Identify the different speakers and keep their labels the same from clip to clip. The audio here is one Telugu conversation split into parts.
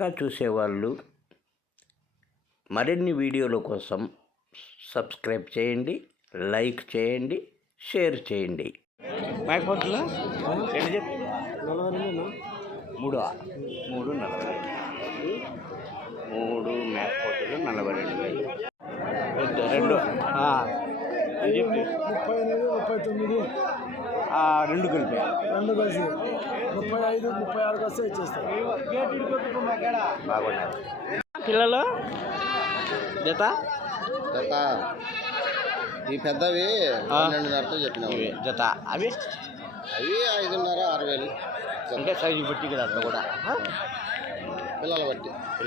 Speaker 1: కొత్తగా చూసేవాళ్ళు మరిన్ని వీడియోల కోసం సబ్స్క్రైబ్ చేయండి, లైక్ చేయండి, షేర్ చేయండి. మేకపోతులు ఎన్ని చెప్పి 3 మేకపోతులు 42,000. రెండు చెప్పి 38, 39
Speaker 2: కలిసి 35, 36 వస్తే ఇచ్చేస్తారు.
Speaker 1: బాగున్నారు. పిల్లలు జత
Speaker 3: ఈ పెద్దవి 12,500తో చెప్పినవి
Speaker 1: జత. అవి
Speaker 3: 5,500, 6,000
Speaker 1: అంటే సైజు బట్టి కదా అట్లా కూడా
Speaker 3: పిల్లలు బట్టి.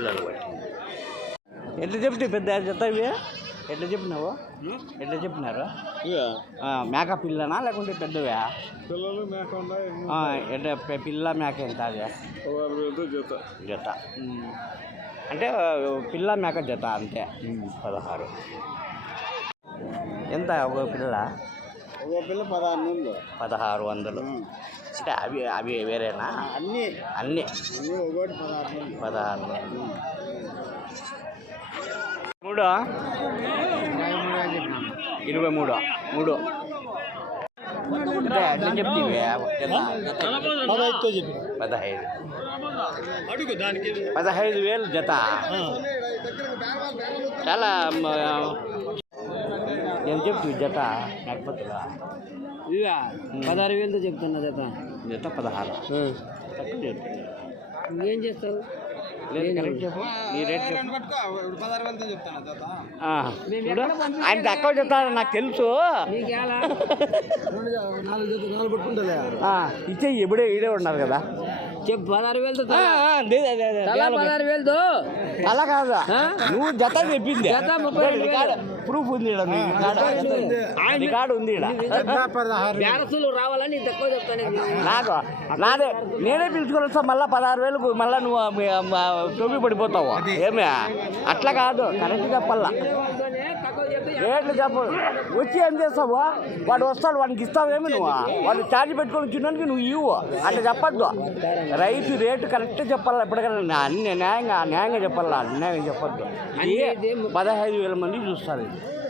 Speaker 1: ఎట్లా చెప్తే పెద్ద జత ఇవి ఎట్లా చెప్పినావు? ఎట్లా చెప్పినారు? మేక పిల్లనా లేకుంటే పెద్దవా?
Speaker 2: పిల్లలు మేక
Speaker 1: అంటే పిల్ల మేక ఎంత? అది జత అంటే పిల్ల మేక జత అంతే. 16. ఎంత ఒక పిల్ల? 1600. అంటే అవి వేరేనా? అన్నీ 16. 23. అంటే అట్లా చెప్తే 15,000 జత. చాలా ఏం చెప్తు జత మేకపోతులా?
Speaker 2: 16,000తో చెప్తున్నా జత.
Speaker 1: 16. తక్కువ చెప్తున్నా.
Speaker 2: నువ్వేం చేస్తావు?
Speaker 1: లేదు కరెక్ట్ చెప్పు. నీ రేట్ చెప్పు.
Speaker 3: 16,000తో చెప్తాను జత.
Speaker 1: ఆయన తక్కువ చెప్తాడు నాకు తెలుసు. ఇచ్చేయి ఎప్పుడే ఈడే ఉన్నారు కదా.
Speaker 2: చెప్పు 16,000తో.
Speaker 1: 16,000తో అలా కాదు, నువ్వు జత చెప్పింది. ప్రూఫ్ ఉంది రికార్డు ఉంది.
Speaker 2: రావాలని తక్కువ చెప్తాను.
Speaker 1: నాదే నేనే పిలుచుకొని వస్తా. మళ్ళీ 16,000కు మళ్ళీ నువ్వు టోపీ పడిపోతావు. ఏమే అట్లా కాదు, కరెక్ట్ చెప్పాలా. రేట్లు చెప్పు. వచ్చి ఏం చేస్తావు? వాడు వస్తాడు, వాడికి ఇస్తావేమి నువ్వు? వాడు ఛార్జ్ పెట్టుకొని చిన్నకి నువ్వు ఇవ్వు. అట్లా చెప్పద్దు. రైతు రేటు కరెక్ట్ చెప్పాలా. ఎప్పటికైనా అన్ని న్యాయంగా చెప్పాలా, అన్యాయంగా చెప్పద్దు. 15,000 మంది చూస్తారు.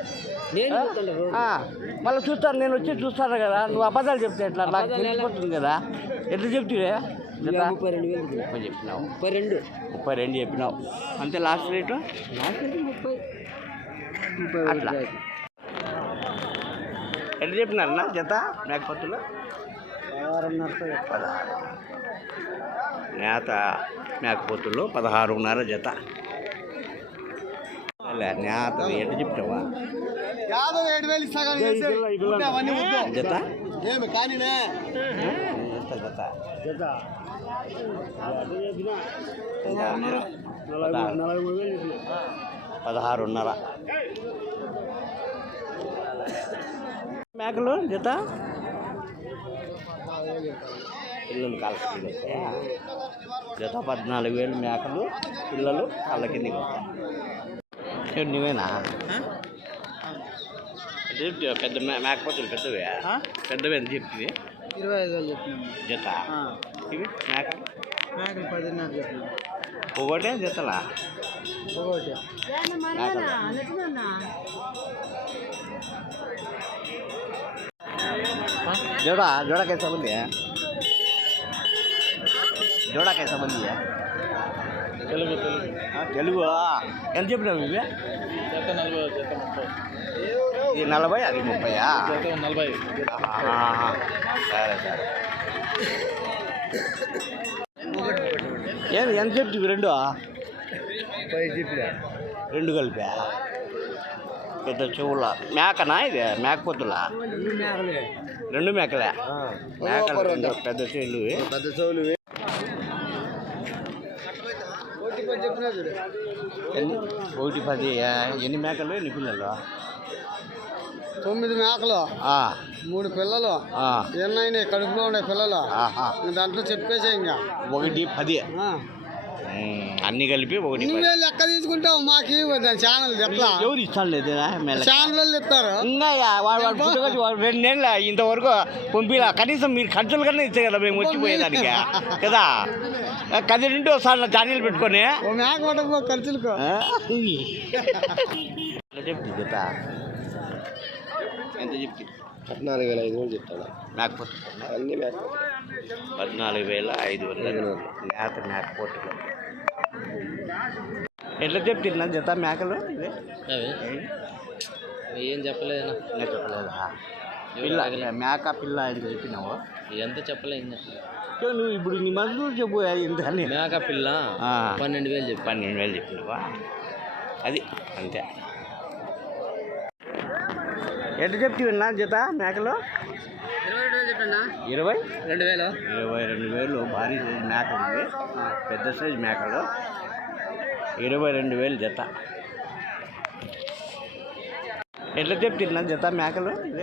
Speaker 1: మళ్ళీ చూస్తాను, నేను వచ్చి చూస్తాను కదా. నువ్వు అబద్ధాలు చెప్తే ఎట్లా? నాకు తెలిసిపోతుంది కదా. ఎట్లా చెప్తే 32 చెప్పినావు. 32 చెప్పినావు అంతే. లాస్ట్ రేటు 30 అట్లా. ఎట్లా చెప్పినారన్నా జత మేకపోతులు? 16. నేత మేకపోతులు 16.5 జత. నేత ఎట్లా చెప్తావా? జత జత 16.5 మేకలు జత. పిల్లలు కాళ్ళ కిందకి వస్తాయా? జత 14,000 మేకలు, పిల్లలు కాళ్ళ కిందకి వస్తాయి. నువ్వేనా పెద్ద మేకపోతులు? పెద్దవి ఎంత చెప్తుంది?
Speaker 2: 25,000 చెప్తున్నాను
Speaker 1: జత. ఇవి మేకలు
Speaker 2: 10,000 చెప్తున్నాను.
Speaker 1: ఒకటే జతలా?
Speaker 2: ఒకటి
Speaker 1: जोड़ा कैसा बन गया? जोड़ा कैसा बन गया? తెలుగు ఎంత చెప్పినావు ఇవి? 40, అది 30. సరే. ఏమి ఎంత చెప్తివి? 2 కలిపా? పెద్ద చెవుల మేకనా ఇది? మేకపోతులా? 2 మేకలే. మేకలు పెద్ద చెవులు. 110. ఎన్ని మేకలు, ఎన్ని పిల్లలు?
Speaker 3: 9 మేకలు, 3 పిల్లలు. ఎన్నైనా కడుపులో ఉండే పిల్లలు. దాంట్లో చెప్పేసే ఇంకా
Speaker 1: 110. అన్నీ కలిపి ఒకటి
Speaker 3: నువ్వే లెక్క తీసుకుంటావు మాకు దాని ఛానల్ ఎట్లా
Speaker 1: ఎవరు ఇస్తాను లేదు
Speaker 3: ఛానల్ వాళ్ళు ఇస్తారు
Speaker 1: ఇంకా వాడు పుట్టుకొచ్చి 2 నెలలు ఇంతవరకు పంపిలా కనీసం మీరు ఖర్చులు కన్నా ఇచ్చే కదా మేము వచ్చిపోయేదానికి కదా కది నుండి ఒకసారి ఛానల్ పెట్టుకొని
Speaker 3: ఓ మేక పట్టకపో ఖర్చులకు
Speaker 1: చెప్తుంది జత ఎంత చెప్తుంది
Speaker 3: 14,500 చెప్తాను
Speaker 1: మేకపోతే
Speaker 3: అన్ని మేక
Speaker 1: 14,500 మేకపోతే ఎట్లా చెప్తున్నా జత మేకలు ఇదే
Speaker 2: ఏం చెప్పలేదన్నా
Speaker 1: ఇంకా చెప్పలేదా పిల్ల మేక పిల్ల ఎంత చెప్పినావు
Speaker 2: ఎంత చెప్పలే ఇంకా
Speaker 1: నువ్వు ఇప్పుడు నీ మనసు చెప్పు ఎంత అని
Speaker 2: మేక పిల్ల 12,000 చెప్పి
Speaker 1: 12,000 చెప్పినావా అది అంతే ఎట్లా చెప్తున్నా జత మేకలు
Speaker 2: 22,000 చెప్పండి
Speaker 1: 20
Speaker 2: 2,000
Speaker 1: 22,000 భారీ సైజు మేకలు ఇవి పెద్ద సైజు మేకలు 22,000 జత ఎట్లా చెప్తున్నా జత మేకలు ఇవి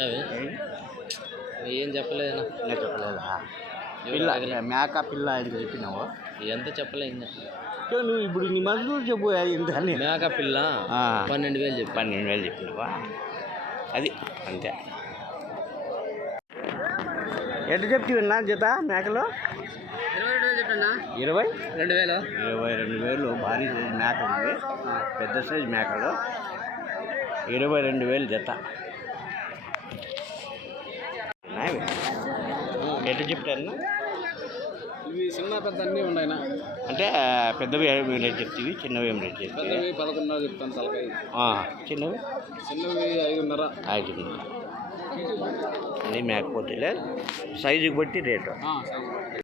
Speaker 2: ఏం చెప్పలేదన్నా
Speaker 1: ఇంకా చెప్పలేదా పిల్ల మేక పిల్ల ఎంత చెప్పినావు
Speaker 2: ఎంత చెప్పలే ఇంకా
Speaker 1: నువ్వు ఇప్పుడు నీ మనసు చెప్పు ఎంత అని
Speaker 2: మేక పిల్ల 12,000 చెప్పి
Speaker 1: 12,000 చెప్పినావా అది అంతే ఎట్లా చెప్తున్నా జత మేకలు
Speaker 2: 22,000 చెప్పండి
Speaker 1: 20
Speaker 2: 2,000
Speaker 1: 22,000 భారీ సైజు మేకలు ఇవి పెద్ద సైజు మేకలు 22,000 జత ఎట్లా చెప్తాను
Speaker 3: ఇవి చిన్న పెద్ద అన్నీ ఉన్నాయినా
Speaker 1: అంటే పెద్దవి ఏమి రేట్ చెప్తావి చిన్నవి ఏం రేట్ చెప్తావి
Speaker 3: పెద్దవి 11,500 చెప్తాను తలకాయ
Speaker 1: చిన్నవి
Speaker 3: చిన్నవి 5,500
Speaker 1: 5 అన్నీ మేకపోతే సైజుకి బట్టి రేటు